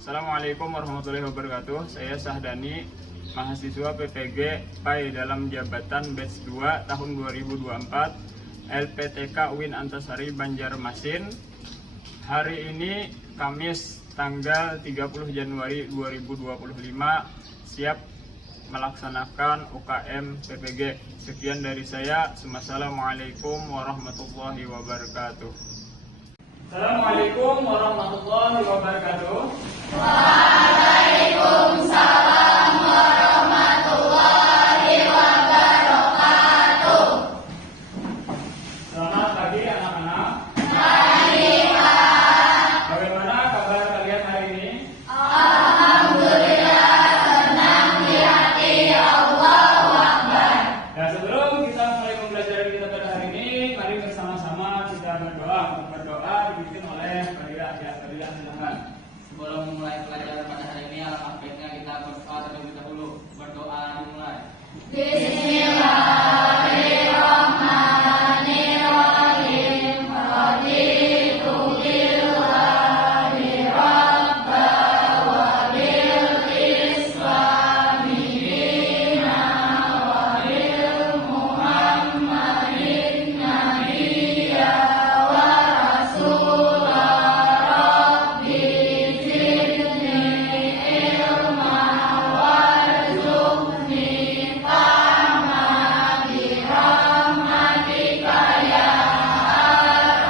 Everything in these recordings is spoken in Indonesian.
Assalamualaikum warahmatullahi wabarakatuh. Saya Sahdani, mahasiswa PPG PAI dalam jabatan batch 2 tahun 2024 LPTK UIN Antasari Banjarmasin. Hari ini Kamis tanggal 30 Januari 2025 siap melaksanakan UKM PPG. Sekian dari saya. Wassalamualaikum warahmatullahi wabarakatuh. Assalamualaikum warahmatullahi wabarakatuh. Waalaikumsalam warahmatullahi wabarakatuh. Selamat pagi anak-anak. Pagi, Pak. Bagaimana kabar kalian hari ini? Alhamdulillah, tenang di hati. Allahu Akbar. Dan sebelum kita mulai pembelajaran kita pada hari ini, mari bersama-sama kita berdoa. Berdoa dipimpin oleh Fadilah. Ya, Fadilah silahkan. Sebelum memulai pelajaran pada hari ini, alangkah baiknya kita berdoa terlebih dahulu. Berdoa dimulai. Bismillahirrahmanirrahim. Raditu billahi rabba wa bil islami dina wa bil muhammadin nabiyya wa rasulah. Rabbi zidni ilma warzuqni fahma birahmatika ya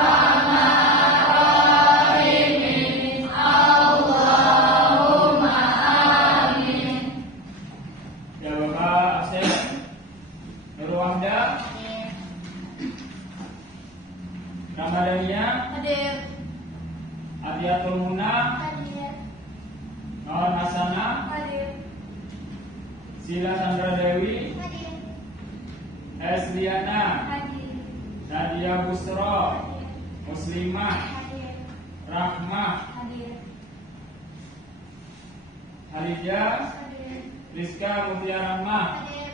arhamar rahimin. Allahumma amin. Ya Bapak Asep, Nurul Wahda, Ramadhania, Hadir. Adiatul Muna, Hadir. Nawan Hasana, Hadir. Sila Sandra Dewi, Hadir. Esliana, Hadir. Nadia Busro, Muslimah, Hadir. Rahmah, Hadir. Harijah, Hadir. Rizka Mutia Rahmah, Hadir.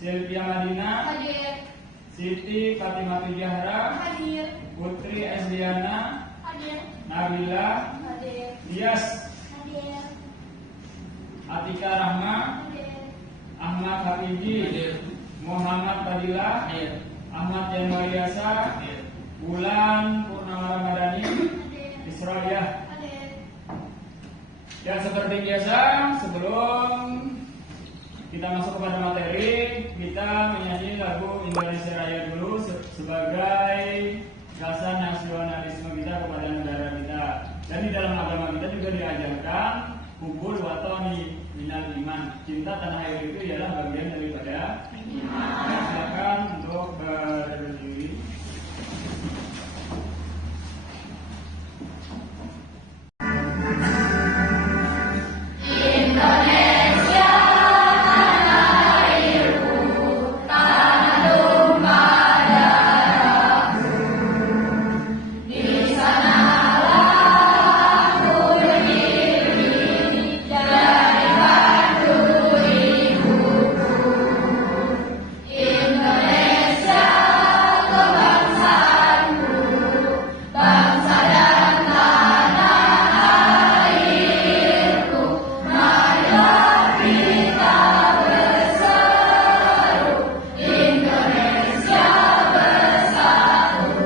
Sylvia Madina, Hadir. Siti Fatimah Jahra, Hadir. Putri Esliana, Hadir. Nabila, Hadir. Dias, Hadir. Atika Rahma, Hadir. Ahmad Hafidi, Muhammad Fadilah, Hadir. Ahmad Januariasa, Hadir. Bulan Purnama Ramadhani, Hadir. Isra'iyah. Hadir. Dan seperti biasa, sebelum kita masuk kepada materi, kita menyanyi lagu Indonesia Raya dulu sebagai rasa nasionalisme kita kepada negara kita. Dan di dalam agama kita juga diajarkan hubul watoni minal iman. Cinta tanah air itu ialah bagian daripada iman. Silakan untuk berdiri. Indonesia tanah airku, tanah tumpah darahku. Di sanalah aku berdiri dari batu ibuku. Indonesia kebangsaanku, bangsa dan tanah airku. Marilah kita berseru, Indonesia bersatu.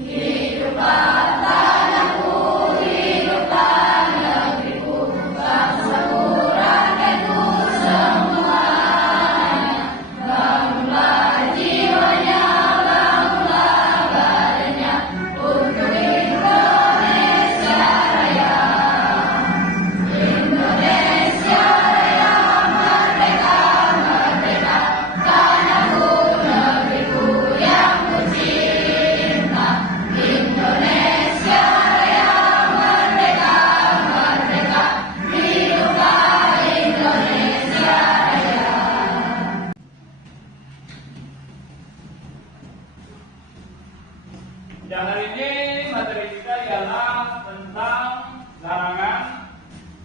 Hiduplah tanahku, hiduplah negeriku, bangsaku, rakyatku semuanya. Bangunlah jiwanya, bangunlah badannya untuk Indonesia Raya. Indonesia Raya, merdeka, merdeka, tanahku, negeriku yang ku cinta. Indonesia Raya, merdeka, merdeka, hiduplah Indonesia Raya. Dan hari ini materi kita ialah tentang larangan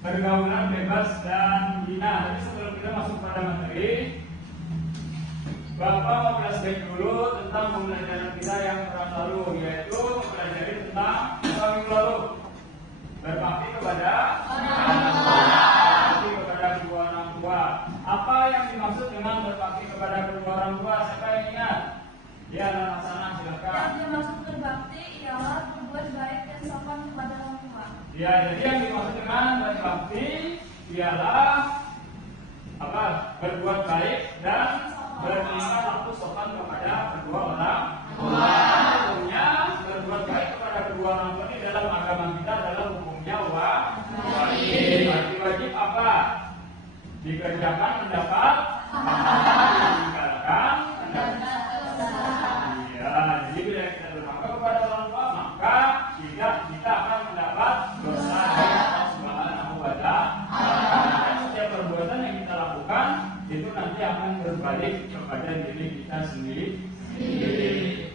pergaulan bebas dan hina. Jadi sebelum kita masuk pada materi, Bapak mau flashback dulu tentang pembelajaran kita yang pernah lalu, yaitu mempelajari tentang minggu lalu berbakti kepada kepada kedua orang tua. Apa yang dimaksud dengan berbakti kepada kedua orang tua? Siapa yang ingat? Ya, anak sana silakan. Yang dimaksud berbakti ialah berbuat baik dan sopan kepada orang tua. Ya, jadi yang dimaksud dengan berbakti ialah apa? Berbuat baik dan bertingkah laku sopan kepada kedua orang tua. Hukumnya berbuat baik kepada kedua orang tua ini dalam agama kita dalam hukumnya wajib. Wajib apa? Dikerjakan mendapat ditinggalkan mendapat. Ya, jadi bila kita durhaka kepada orang tua maka kita akan mendapat dosa dari Allah Subhanahu wa Ta'ala. Setiap perbuatan yang kita lakukan itu nanti akan berbalik kepada diri kita sendiri.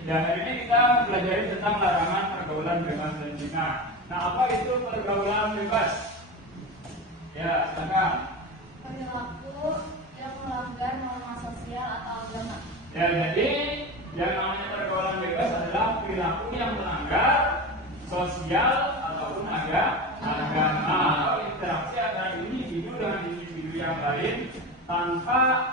Dan hari ini kita belajar tentang larangan pergaulan bebas dan zina. Nah, apa itu pergaulan bebas? Ya, silakan. Perilaku yang melanggar norma sosial atau agama. Ya, jadi yang namanya pergaulan bebas adalah perilaku yang melanggar sosial ataupun agama atau interaksi antara individu dengan individu yang lain tanpa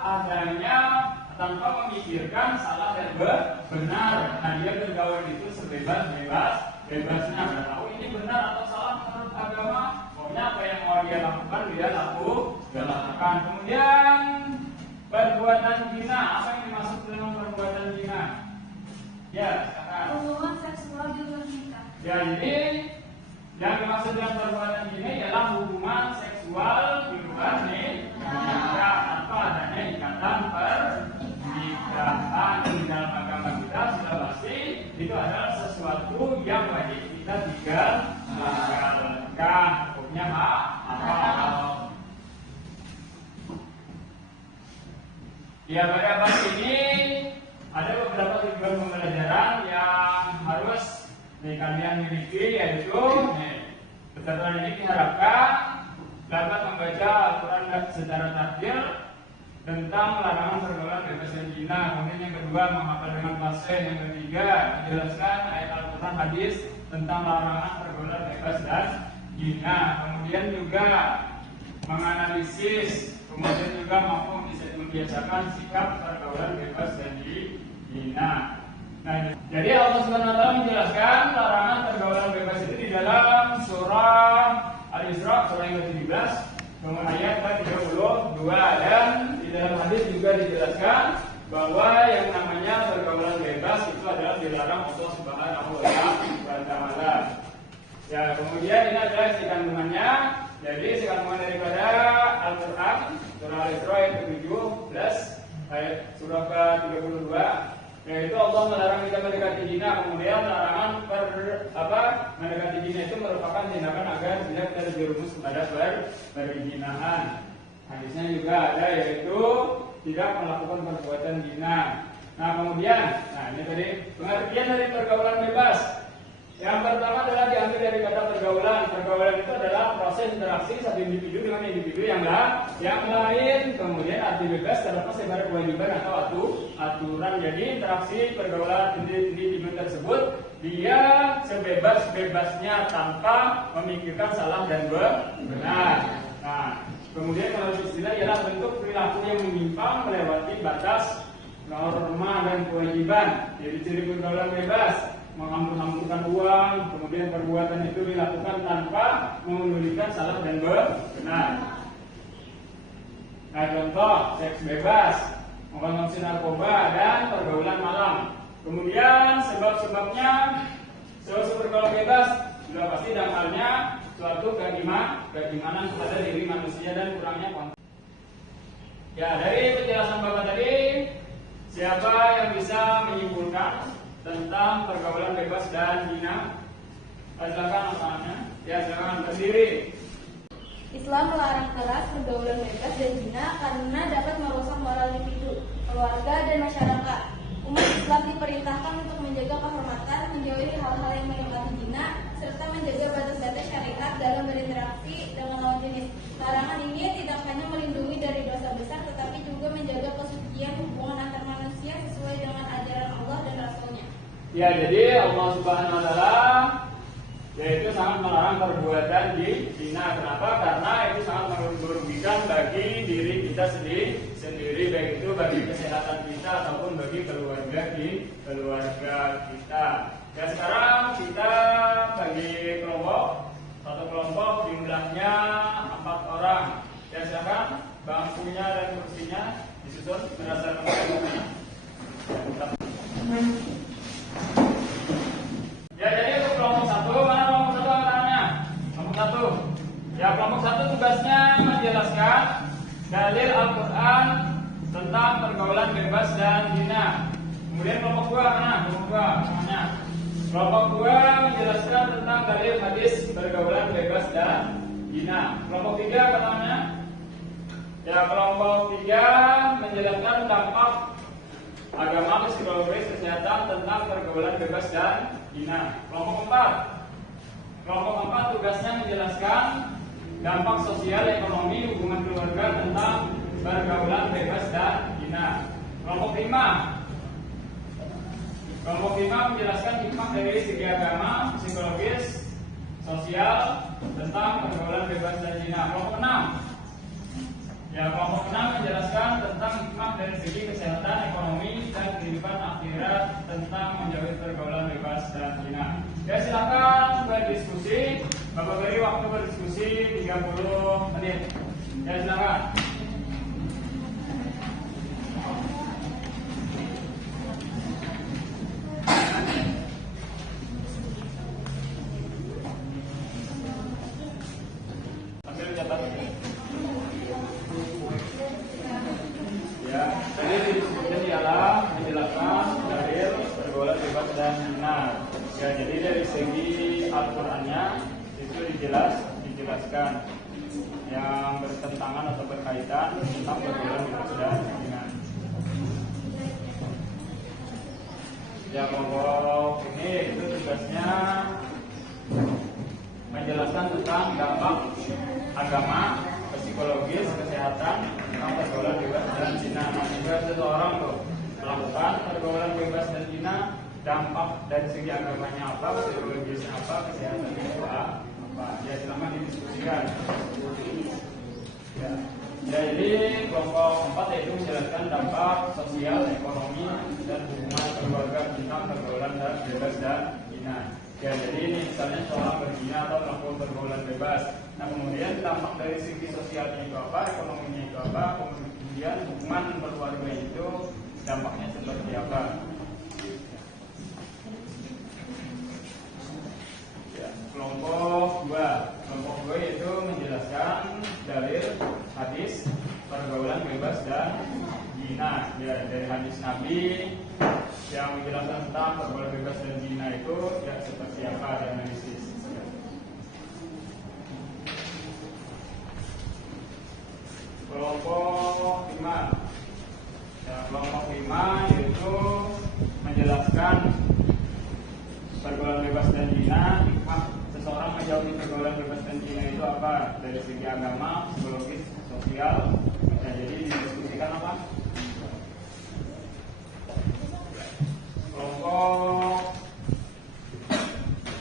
memikirkan salah dan benar. Nah, dia bergaul itu sebebas-bebasnya. Nggak tahu ini benar atau salah menurut agama. Pokoknya apa yang mau dia lakukan dia lakukan. Kemudian perbuatan zina. Apa yang dimaksud dengan perbuatan zina? Ya, sekarang. Hubungan seksual di luar nikah. Ya, jadi yang dimaksud dengan perbuatan zina ialah hubungan seksual di luar nikah tanpa adanya ikatan pernikahan. Di dalam agama kita sudah pasti itu adalah sesuatu yang wajib kita tinggalkan. Hukumnya apa? Ya, pada abad ini ada beberapa tujuan pembelajaran yang harus kalian miliki, yaitu peserta didik diharapkan dapat membaca Al-Quran secara takdir tentang larangan pergaulan bebas dan zina. Kemudian yang kedua menghafal dengan fasih. Yang ketiga menjelaskan ayat Al-Quran hadis tentang larangan pergaulan bebas dan zina. Kemudian juga menganalisis, kemudian juga mampu membiasakan sikap pergaulan bebas dan zina. Nah, jadi Allah Subhanahu wa Ta'ala menjelaskan larangan pergaulan bebas itu di dalam surah Al-Isra surah yang ke-17 ayat ke-32, dan di dalam hadis juga dijelaskan bahwa yang namanya pergaulan bebas itu adalah dilarang Allah Subhanahu wa Ta'ala. Ya, kemudian ini adalah isi kandungannya. Jadi isi kandungan daripada Al-Quran surah Al-Isra ayat ke-17 ayat surah ke-32, yaitu Allah melarang kita mendekati zina. Kemudian larangan mendekati zina itu merupakan tindakan agar tidak terjerumus kepada perzinahan. Hadisnya juga ada, yaitu tidak melakukan perbuatan zina. Nah, kemudian, ini tadi pengertian dari pergaulan bebas. Yang pertama adalah diambil dari kata pergaulan. Pergaulan itu adalah proses interaksi satu individu dengan individu yang lain. Kemudian arti bebas terlepas dari kewajiban atau aturan. Jadi interaksi pergaulan individu tersebut dia sebebas-bebasnya tanpa memikirkan salah dan benar. Nah, kemudian kalau istilah ialah bentuk perilaku yang menyimpang melewati batas norma dan kewajiban. Jadi ciri pergaulan bebas menghambur-hamburkan uang, kemudian perbuatan itu dilakukan tanpa memedulikan salah dan benar. Nah, contoh seks bebas, mengkonsumsi narkoba, dan pergaulan malam. Kemudian sebab-sebabnya pergaulan bebas sudah pasti dangkalnya suatu keimanan kepada diri manusia dan kurangnya kontak. Ya, dari penjelasan Bapak tadi, siapa yang bisa menyimpulkan tentang pergaulan bebas dan zina? Silakan asalnya. Ya, silakan berdiri. Islam melarang keras pergaulan bebas dan zina karena dapat merusak moral individu, keluarga, dan masyarakat. Umat Islam diperintahkan untuk menjaga kehormatan, menjauhi hal-hal yang mendekati zina, serta menjaga batas-batas syariat dalam berinteraksi dengan lawan jenis. Larangan ini tidak hanya melindungi dari dosa besar, tetapi juga menjaga kesucian hubungan antar manusia sesuai dengan ajaran Allah dan Rasul-Nya. Ya, jadi Allah Subhanahu wa Ta'ala yaitu sangat melarang perbuatan di zina. Kenapa? Karena itu sangat merugikan bagi diri kita sendiri, baik itu bagi kesehatan kita ataupun bagi keluarga kita. Dan sekarang kita bagi satu kelompok jumlahnya 4 orang. Ya, silakan bangkunya dan kursinya disusun berdasarkan kelompoknya. Ya, jadi untuk kelompok 1, mana kelompok 1 angkatannya? Kelompok 1. Ya, kelompok 1 tugasnya menjelaskan dalil Al-Quran tentang pergaulan bebas dan zina. Kemudian kelompok 2 mana? Kelompok 2 namanya. Kelompok 2 menjelaskan tentang dalil hadis pergaulan bebas dan zina. Kelompok 3 katanya. Ya, kelompok 3 menjelaskan dampak agama, psikologis, kesehatan tentang pergaulan bebas dan zina. Kelompok 4 tugasnya menjelaskan dampak sosial, ekonomi, hubungan keluarga tentang pergaulan bebas dan zina. Kelompok 5 menjelaskan hikmah dari segi agama, psikologis, sosial tentang pergaulan bebas dan zina. Kelompok 6 menjelaskan tentang hikmah dari segi kesehatan, ekonomi, dan kehidupan akhirat tentang menjauhi pergaulan bebas dan zina. Ya, silakan berdiskusi. Bapak beri waktu berdiskusi 30 menit. Ya, silakan. Ambil catatan. Ya, jadi diskusinya ialah menjelaskan dalil pergaulan bebas dan zina. Ya, jadi dari segi Al-Qur'annya itu dijelaskan yang bertentangan atau berkaitan tentang pergaulan bebas dan zina. Ya, kelompok ini itu tugasnya menjelaskan tentang dampak agama, psikologis, kesehatan tentang pergaulan bebas dan zina. Nah, jika seseorang melakukan pergaulan bebas dan zina, dampak dari segi agamanya apa, psikologisnya apa, kesehatannya apa. Ya, silakan didiskusikan. Ya. Jadi kelompok 4 yaitu menjelaskan dampak sosial, ekonomi, dan hubungan keluarga tentang pergaulan bebas dan zina. Ya, jadi ini misalnya seorang berzina atau melakukan pergaulan bebas. Nah, kemudian dampak dari segi sosialnya itu apa, ekonominya itu apa, kemudian hubungan keluarga itu dampaknya seperti apa. Ya, kelompok 2 itu menjelaskan dalil hadis pergaulan bebas dan zina. Ya, dari hadis Nabi yang menjelaskan tentang pergaulan bebas dan zina itu ya seperti apa, dianalisis. Kelompok 5. Ya, kelompok 5 yaitu menjelaskan pergaulan bebas dan zina, hikmah seseorang menjauhi pergaulan bebas dan zina itu apa dari segi agama, psikologis, sosial. Ya, jadi didiskusikan apa? Kelompok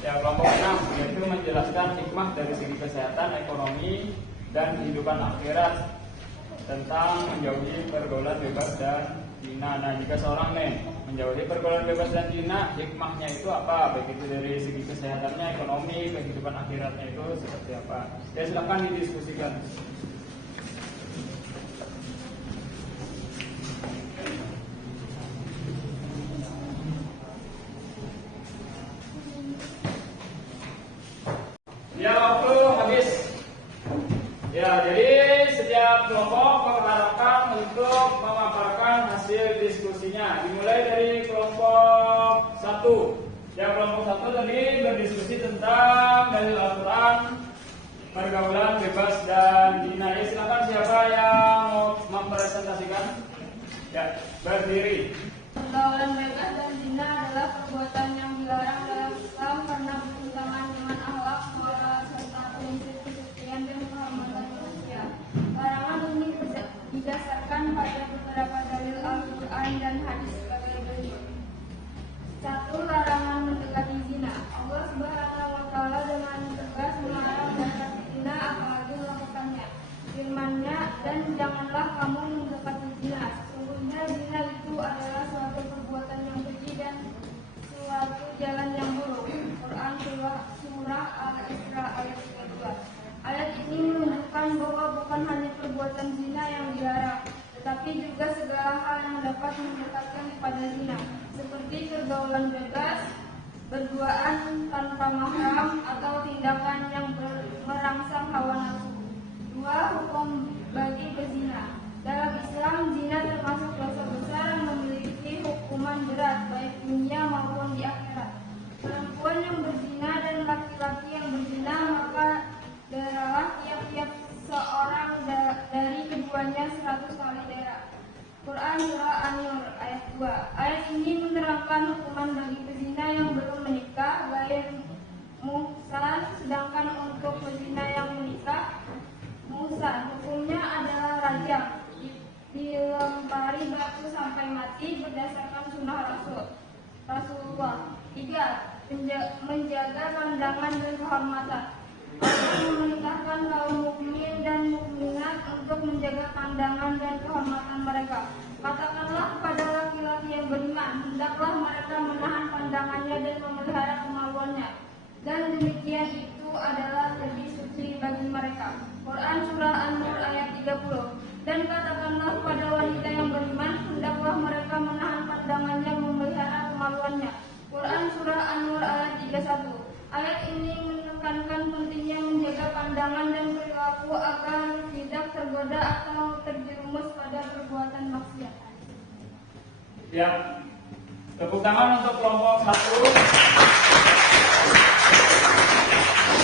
6 yaitu menjelaskan hikmah dari segi kesehatan, ekonomi, dan kehidupan akhirat tentang menjauhi pergaulan bebas dan zina. Nah, jika seorang menjauhi pergaulan bebas dan zina, hikmahnya itu apa? Baik itu dari segi kesehatannya, ekonomi, kehidupan akhiratnya itu seperti apa? Ya, silakan didiskusikan. Ya, waktu habis. Ya, jadi setiap kelompok mengharapkan untuk memaparkan hasil diskusinya. Dimulai dari kelompok 1. Ya, kelompok 1 tadi berdiskusi tentang dalil Al-Quran pergaulan bebas dan zina. Ya, silakan siapa yang mau mempresentasikan? Ya, berdiri. Pergaulan bebas dan zina adalah perbuatan yang dilarang dalam Islam karena bertentangan dengan akhlak, moral, serta prinsip kesucian dan kehormatan manusia. Larangan ini didasarkan pada beberapa dalil Al-Quran dan hadis sebagai berikut. 1. Larangan mendekati zina. Allah Subhanahu wa Ta'ala dan janganlah kamu mendekati zina. Sungguhnya zina itu adalah suatu perbuatan yang keji dan suatu jalan yang buruk. Quran surah Al-Isra ayat 32. Ayat ini menunjukkan bahwa bukan hanya perbuatan zina yang dilarang, tetapi juga segala hal yang dapat mendekatkan kepada zina, seperti pergaulan bebas, berduaan tanpa mahram, atau tindakan yang merangsang hawa nafsu. 2. Hukum bagi pezina. Dalam Islam, zina termasuk dosa besar yang memiliki hukuman berat baik dunia maupun di akhirat. Perempuan yang berzina dan laki-laki yang berzina maka deralah tiap-tiap seorang dari keduanya 100 kali dera. Quran surah An-Nur ayat 2. Ayat ini menerangkan hukuman bagi pezina yang belum menikah, gair muhsan, sedangkan untuk pezina yang menikah, muhsan, hukumnya adalah rajam, dilempari batu sampai mati berdasarkan sunnah Rasulullah. 3. Menjaga pandangan dan kehormatan. Allah memerintahkan kaum mukmin dan mukminat untuk menjaga pandangan dan kehormatan mereka. Katakanlah kepada laki-laki yang beriman, hendaklah mereka menahan pandangannya dan memelihara kemaluannya, dan demikian itu adalah lebih suci bagi mereka. Quran surah An-Nur ayat 30. Dan katakanlah kepada wanita yang beriman, hendaklah mereka menahan pandangannya, memelihara kemaluannya. Quran surah An-Nur ayat 31. Ayat ini menekankan pentingnya menjaga pandangan dan perilaku agar tidak tergoda atau terjerumus pada perbuatan maksiat. Ya, tepuk tangan untuk kelompok 1.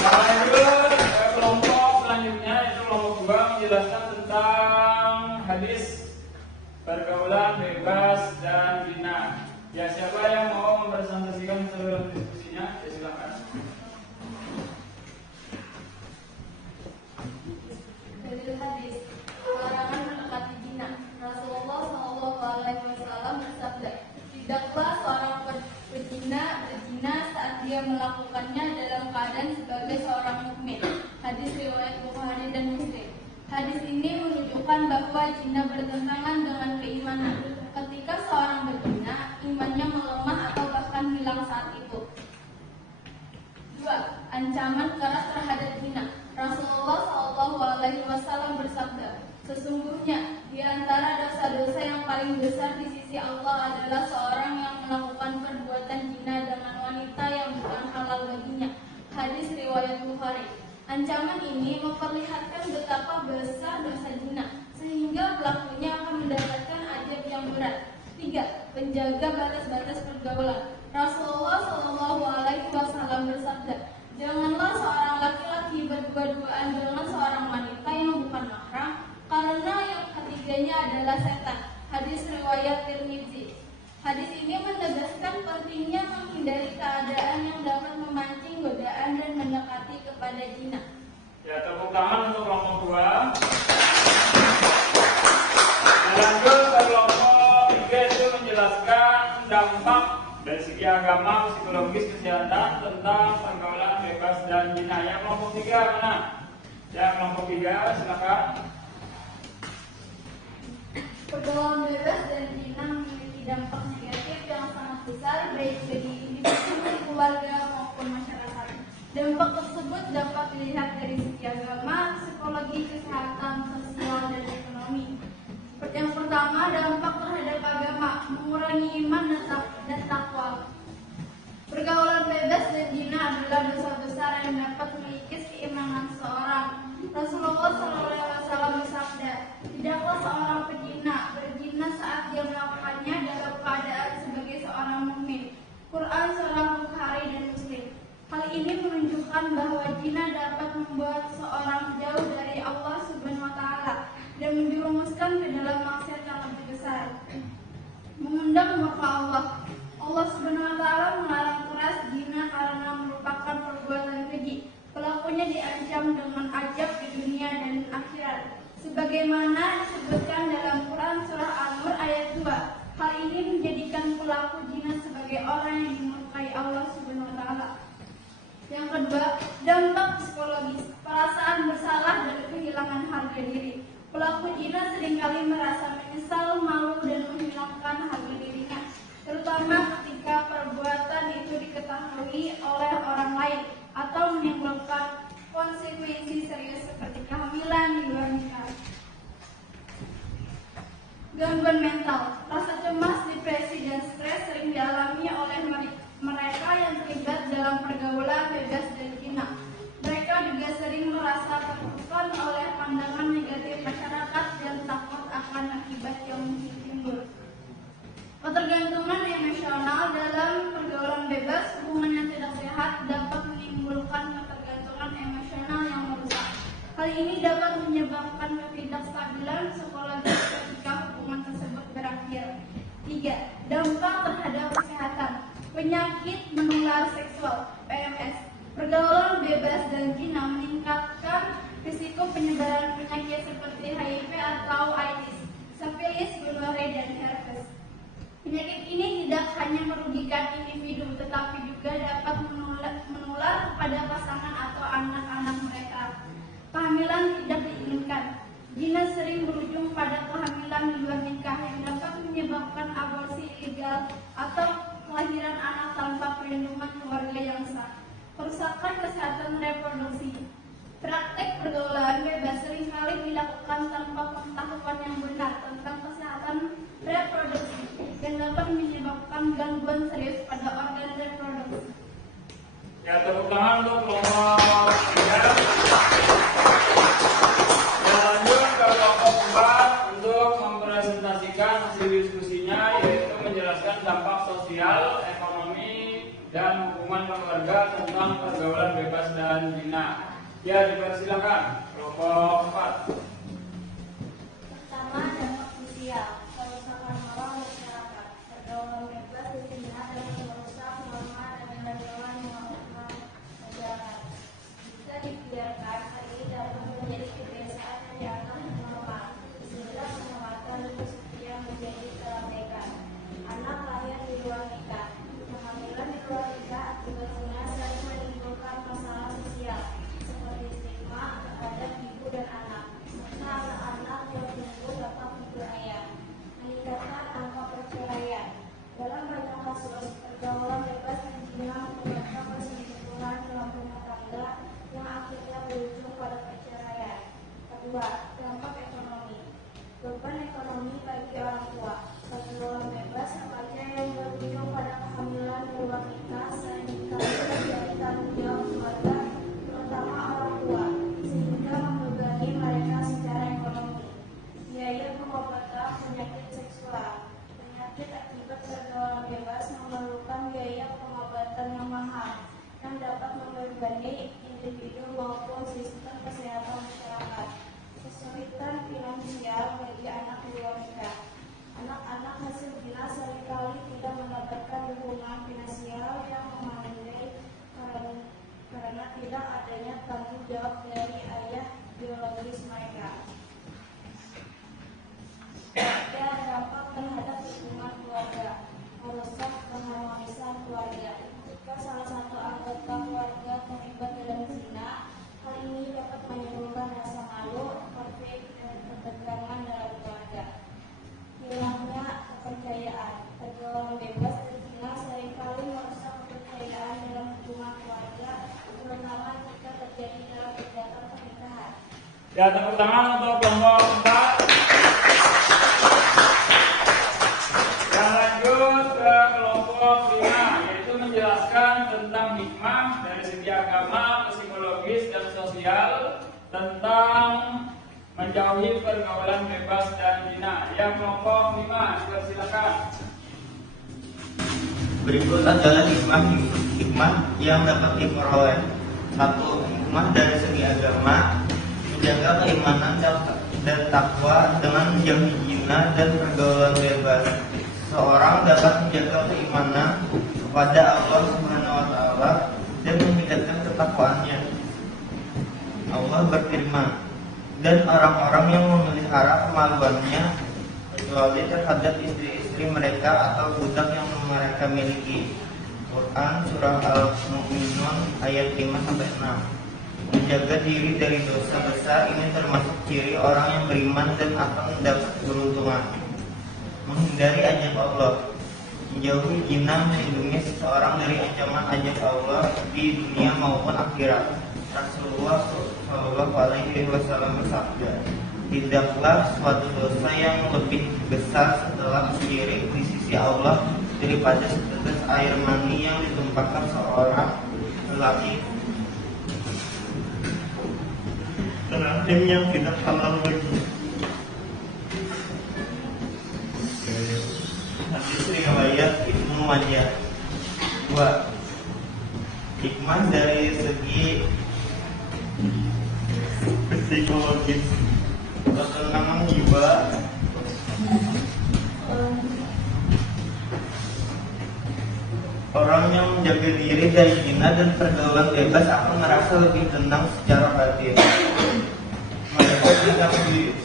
Lanjut kelompok selanjutnya, itu kelompok 2 menjelaskan tentang hadis pergaulan bebas dan zina. Ya, siapa yang mau mempresentasikan seluruh diskusinya? Ya, silakan. Dalil hadis larangan mendekati zina. Rasulullah SAW bersabda, tidaklah seorang pezina berzina saat dia melakukannya dalam keadaan sebagai seorang mukmin. Hadis riwayat Bukhari dan Muslim. Hadis ini menunjukkan bahwa zina bertentangan dengan keimanan. Ketika seorang berzina, imannya melemah atau bahkan hilang saat itu. 2. Ancaman keras terhadap zina. Rasulullah SAW bersabda, sesungguhnya di antara dosa-dosa yang paling besar di sisi Allah adalah seorang yang melakukan perbuatan zina dengan wanita yang bukan halal baginya. Hadis riwayat Bukhari. Ancaman ini memperlihatkan betapa besar dosa zina, sehingga pelakunya akan mendapatkan azab yang berat. 3. Penjaga batas-batas pergaulan. Rasulullah SAW bersabda, janganlah seorang laki-laki berdua-duaan dengan seorang wanita yang bukan mahram, karena yang ketiganya adalah setan. Hadis riwayat Tirmizi. Hadis ini menegaskan pentingnya menghindari keadaan yang dapat memancing godaan dan mendekati kepada zina. Ya, tepuk tangan untuk kelompok 2. Lanjut ke kelompok 3, itu menjelaskan dampak dari segi agama, psikologis, kesehatan tentang pergaulan bebas dan zina. Yang kelompok 3 mana? Ya, kelompok 3 silakan. Pergaulan bebas dan zina memiliki dampak negatif yang sangat besar baik bagi individu, keluarga maupun masyarakat. Dampak tersebut dapat dilihat dari segi agama, psikologi, kesehatan, sosial, dan ekonomi. Yang pertama, dampak terhadap agama, mengurangi iman dan takwa. Pergaulan bebas dan zina adalah dosa besar yang dapat mengikis keimanan seseorang. Rasulullah SAW bersabda, tidaklah seorang pezina berzina saat dia melakukannya dalam keadaan sebagai seorang mukmin. Quran surah Bukhari dan Muslim. Hal ini menunjukkan bahwa zina dapat membuat seorang jauh dari Allah Subhanahu wa Ta'ala dan menjerumuskan ke dalam maksiat yang lebih besar. Mengundang murka Allah. Allah Subhanahu wa Ta'ala melarang keras zina karena merupakan perbuatan keji. Pelakunya diancam dengan azab di dunia dan akhirat, sebagaimana disebutkan dalam Quran surah An-Nur ayat 2. Hal ini menjadikan pelaku zina sebagai orang yang dimurkai Allah Subhanahu wa Ta'ala. Yang kedua, dampak psikologis, perasaan bersalah dan kehilangan harga diri. Pelaku Gangguan mental, rasa cemas, depresi, dan stres sering dialami oleh mereka yang terlibat dalam pergaulan bebas dan zina. Mereka juga sering merasa tertekan oleh pandangan negatif masyarakat dan takut akan akibat yang mungkin timbul. Ketergantungan emosional dalam pergaulan bebas, hubungan yang tidak sehat dapat menimbulkan ketergantungan emosional yang merusak. Hal ini dapat menyebabkan ketidakstabilan psikologis ketika hubungan tersebut berakhir. 3. Dampak terhadap kesehatan. Penyakit menular seksual (PMS). Pergaulan bebas dan zina meningkatkan risiko penyebaran penyakit seperti HIV atau AIDS, sifilis, gonorrea, dan herpes. Penyakit ini tidak hanya merugikan individu, tetapi juga dapat menular kepada pasangan atau anak-anak mereka. Kehamilan tidak diinginkan. Zina sering berujung pada kehamilan di luar nikah yang dapat menyebabkan aborsi ilegal atau kelahiran anak tanpa perlindungan keluarga yang sah. Kerusakan kesehatan reproduksi. Praktek pergaulan bebas seringkali dilakukan tanpa pengetahuan yang benar tentang kesehatan reproduksi yang dapat menyebabkan gangguan serius pada organ reproduksi. Ya, tepuk tangan untuk kelompok 3. Ya, lanjut ke kelompok 4 untuk mempresentasikan hasil diskusinya, yaitu menjelaskan dampak sosial, ekonomi, dan hubungan keluarga tentang pergaulan bebas dan zina. Ya, dipersilakan kelompok 4. Pertama, dampak sosial, kerusakan moral masyarakat. Pergaulan bebas dan zina dapat merusak norma dan nilai-nilai moral masyarakat. Jika dibiarkan, hal ini dapat menjadi kebiasaan yang dianggap normal, sehingga pengamatan dan kesucian menjadi terabaikan. Anak lahir di luar nikah. Kehamilan di luar nikah akibat zina sering menimbulkan masalah sosial seperti stigma terhadap ibu dan anak, serta anak-anak yang tumbuh tanpa figur ayah. Meningkatkan angka perceraian. Dalam banyak kasus, pergaulan bebas dan zina menyebabkan perselingkuhan dalam rumah tangga yang akhirnya berujung pada perceraian. Kedua, dampak ekonomi. Beban ekonomi bagi orang tua. Pergaulan bebas remaja yang berujung pada kehamilan di luar nikah seringkali menjadi tanggung jawab keluarga, terutama orang tua, sehingga membebani mereka secara ekonomi. Biaya pengobatan penyakit seksual. Penyakit akibat pergaulan bebas memerlukan biaya pengobatan yang mahal yang dapat membebani individu maupun sistem kesehatan masyarakat. Kesulitan finansial bagi anak di luar nikah. Anak-anak hasil zina seringkali tidak mendapatkan dukungan finansial yang memadai karena tidak adanya tanggung jawab dari ayah biologis mereka. Ada dampak terhadap hubungan keluarga, merusak keharmonisan keluarga. Jika salah satu anggota keluarga terlibat dalam zina, hal ini dapat menimbulkan rasa malu, konflik, dan ketegangan dalam keluarga. Hilangnya kepercayaan. Pergaulan bebas dan zina seringkali merusak kepercayaan dalam hubungan keluarga, terutama jika terjadi dalam kegiatan pernikahan. Ya, tepuk tangan untuk kelompok 4. Dan lanjut ke kelompok 5, yaitu menjelaskan tentang hikmah dari segi agama, psikologis, dan sosial tentang menjauhi pergaulan bebas dan zina. Ya, kelompok 5, silakan. Berikut adalah hikmah yang dapat diperoleh. 1. Hikmah dari segi agama, menjaga keimanan dan takwa dengan menjauhi zina dan pergaulan bebas. Seorang dapat menjaga keimanan kepada Allah Subhanahu wa Ta'ala dan meningkatkan ketakwaannya. Allah berfirman, dan orang-orang yang memelihara kemaluannya kecuali terhadap istri-istri mereka atau budak yang mereka miliki. Quran Surah Al-Mu'minun ayat 5-6. Menjaga diri dari dosa besar ini termasuk ciri orang yang beriman dan akan mendapat keberuntungan. Menghindari ajab Allah. Menjauhi zina melindungi seseorang dari ancaman ajab Allah di dunia maupun akhirat. Rasulullah Shallallahu Alaihi Wasallam bersabda, tidaklah suatu dosa yang lebih besar besar setelah syirik di sisi Allah daripada setetes air mani yang ditumpahkan seorang lelaki ke rahim yang tidak halal bagi. Hadis riwayat Ibnu Majah. 2. Hikmah dari segi psikologis, ketenangan jiwa. Orang yang menjaga diri dari zina dan pergaulan bebas akan merasa lebih tenang secara batin. Mereka tidak dihantui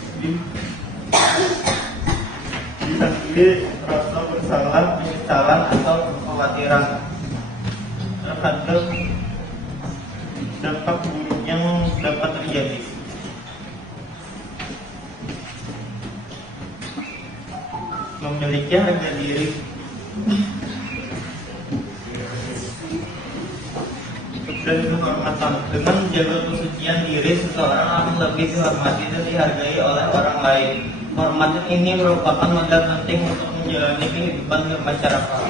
rasa bersalah, penyesalan atau kekhawatiran terhadap dampak buruk yang dapat terjadi. Memiliki harga diri dan kehormatan. Dengan menjaga kesucian diri, seseorang akan lebih dihormati dan dihargai oleh orang lain. Kehormatan ini merupakan modal penting untuk menjalani kehidupan bermasyarakat.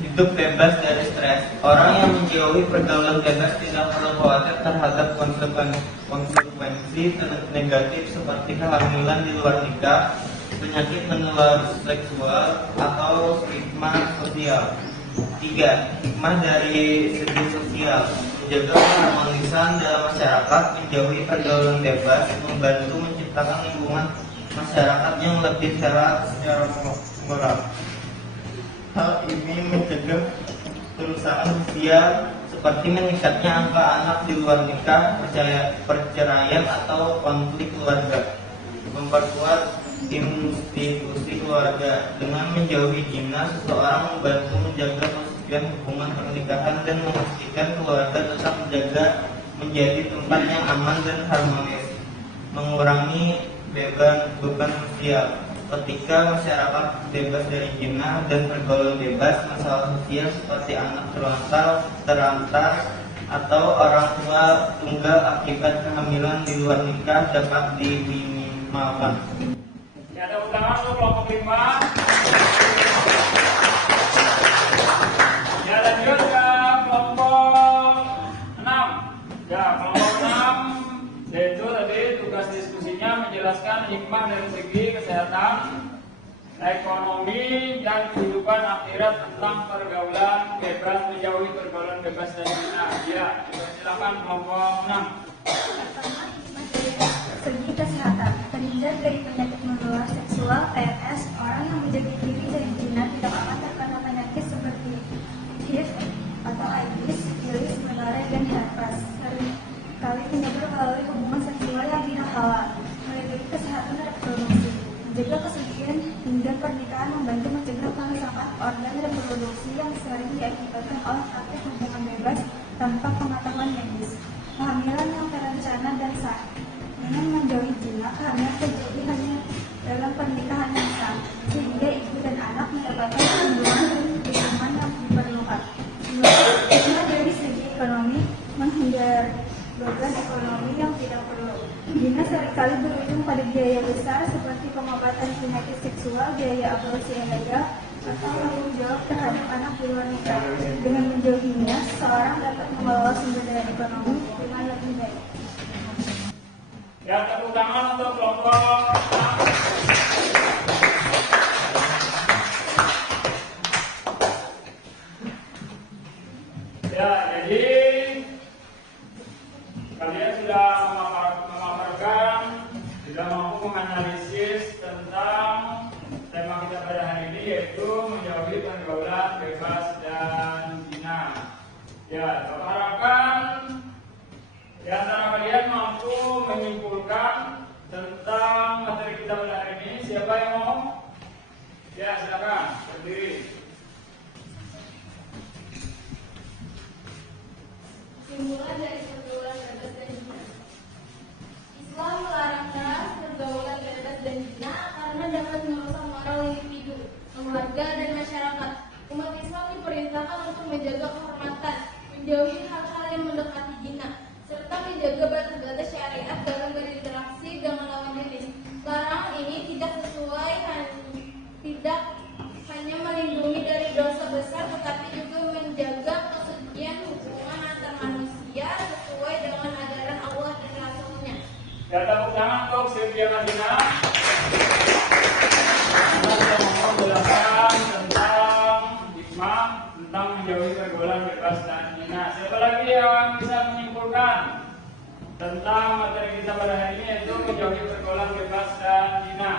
Hidup bebas dari stres. Orang yang menjauhi pergaulan bebas tidak perlu khawatir terhadap konsekuensi negatif seperti kehamilan di luar nikah, penyakit menular seksual, atau stigma sosial. 3. Hikmah dari segi sosial, menjaga keharmonisan dalam masyarakat, menjauhi pergaulan bebas, membantu menciptakan lingkungan masyarakat yang lebih sehat secara moral. Hal ini mencegah kerusakan sosial seperti meningkatnya angka anak di luar nikah, perceraian atau konflik keluarga. Memperkuat institusi keluarga. Dengan menjauhi zina, seseorang membantu menjaga kesucian hubungan pernikahan dan memastikan keluarga tetap menjadi tempat yang aman dan harmonis. Mengurangi beban sosial. Ketika masyarakat bebas dari zina dan pergaulan bebas, masalah sosial seperti anak terantar atau orang tua tunggal akibat kehamilan di luar nikah dapat diminimalkan. Ya, ada undangan untuk kelompok 5. Ya, lanjut ke kelompok 6. Ya, kelompok 6 yaitu tadi tugas diskusinya menjelaskan hikmah dari segi kesehatan, ekonomi, dan kehidupan akhirat tentang pergaulan bebas, menjauhi pergaulan bebas dan zina. Ya, silakan kelompok 6. Pertama, hikmah dari segi kesehatan, terhindar dari penyakit menular seksual (PMS). Orang yang menjaga diri dari zina tidak akan terkena penyakit seperti HIV atau AIDS, bilis, malaria, dan herpes. Seringkali menyebar melalui hubungan seksual yang tidak halal. Melindungi kesehatan reproduksi, menjaga kesucian hingga pernikahan, membantu mencegah kerusakan organ reproduksi yang sering diakibatkan oleh praktik hubungan bebas tanpa pengetahuan medis. Kehamilan yang terencana dan sah. Dengan menjauhi zina, kehamilan terjadi hanya dalam pernikahan yang sah, sehingga ibu dan anak mendapatkan perlindungan dan dukungan yang diperlukan. Hikmah dari segi ekonomi, menghindar beban ekonomi yang tidak perlu. Zina seringkali berujung pada biaya besar seperti pengobatan penyakit seksual, biaya aborsi ilegal, atau tanggung jawab terhadap anak di luar nikah. Dengan menjauhinya, seseorang dapat mengelola sumber daya ekonomi dengan lebih baik. Ya, tepuk tangan untuk kelompok 6. Ya, jadi kalian sudah memaparkan, sudah mampu menganalisis tentang tema kita pada hari ini, yaitu menjauhi pergaulan bebas dan zina. Ya, Bapak harapkan di antara kalian mampu menyimpulkan tentang materi kita pada hari ini. Siapa yang mau? Ya, silakan berdiri. Kesimpulan dari pergaulan bebas dan zina. Islam melarang keras pergaulan bebas dan zina karena dapat merusak moral individu, keluarga, dan masyarakat. Umat Islam diperintahkan untuk menjaga kehormatan, menjauhi hal-hal yang mendekati zina, serta menjaga batas-batas syariat dalam berinteraksi dengan lawan jenis. Larangan ini tidak sesuai tentang materi kita pada hari ini, yaitu menjauhi pergaulan bebas dan zina.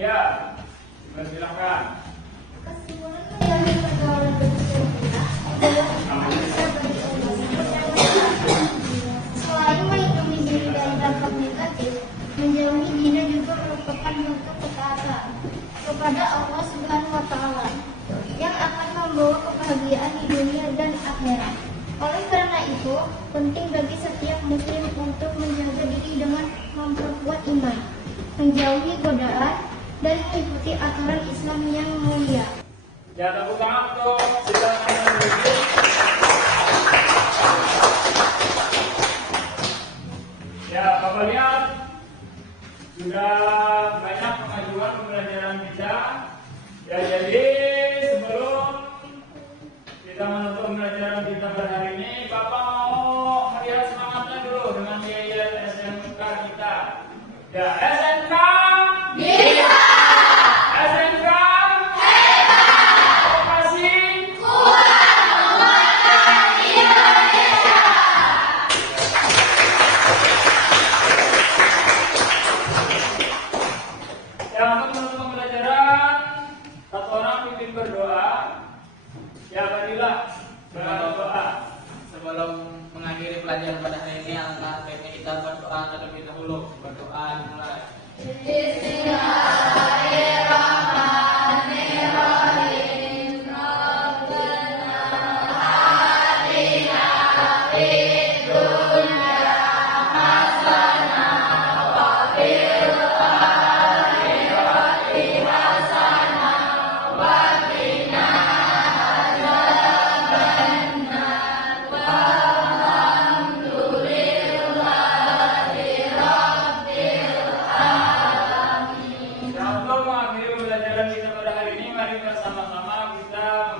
Ya, silakan. Kesimpulan menjauhi pergaulan bebas dan zina adalah bisa bagi umat Islam. Selain melindungi diri dari dampak negatif, menjauhi zina juga merupakan bentuk ketaatan kepada Allah Subhanahu wa Ta'ala yang akan membawa kebahagiaan di dunia dan akhirat. Oleh karena itu, penting bagi setiap muslim untuk menjaga diri dengan memperkuat iman, menjauhi godaan, dan mengikuti aturan Islam yang mulia. Ya, tepuk tangan untuk silakan menunjuk. Ya, Bapak lihat sudah banyak kemajuan pembelajaran kita. Ya, jadi sebelum kita menutup pembelajaran kita pada hari ini, Bapak mau melihat semangatnya dulu dengan yel SMK kita. Ya, SMK bisa. SMK Vokasi ya, untuk menutup pembelajaran, satu orang pimpin berdoa. Ya, Fadilah berdoa. Sebelum mengakhiri pelajaran pada hari ini, alangkah baiknya kita berdoa terlebih dahulu. Berdoa dimulai. Ya, untuk mengakhiri pembelajaran kita pada hari ini, mari bersama-sama kita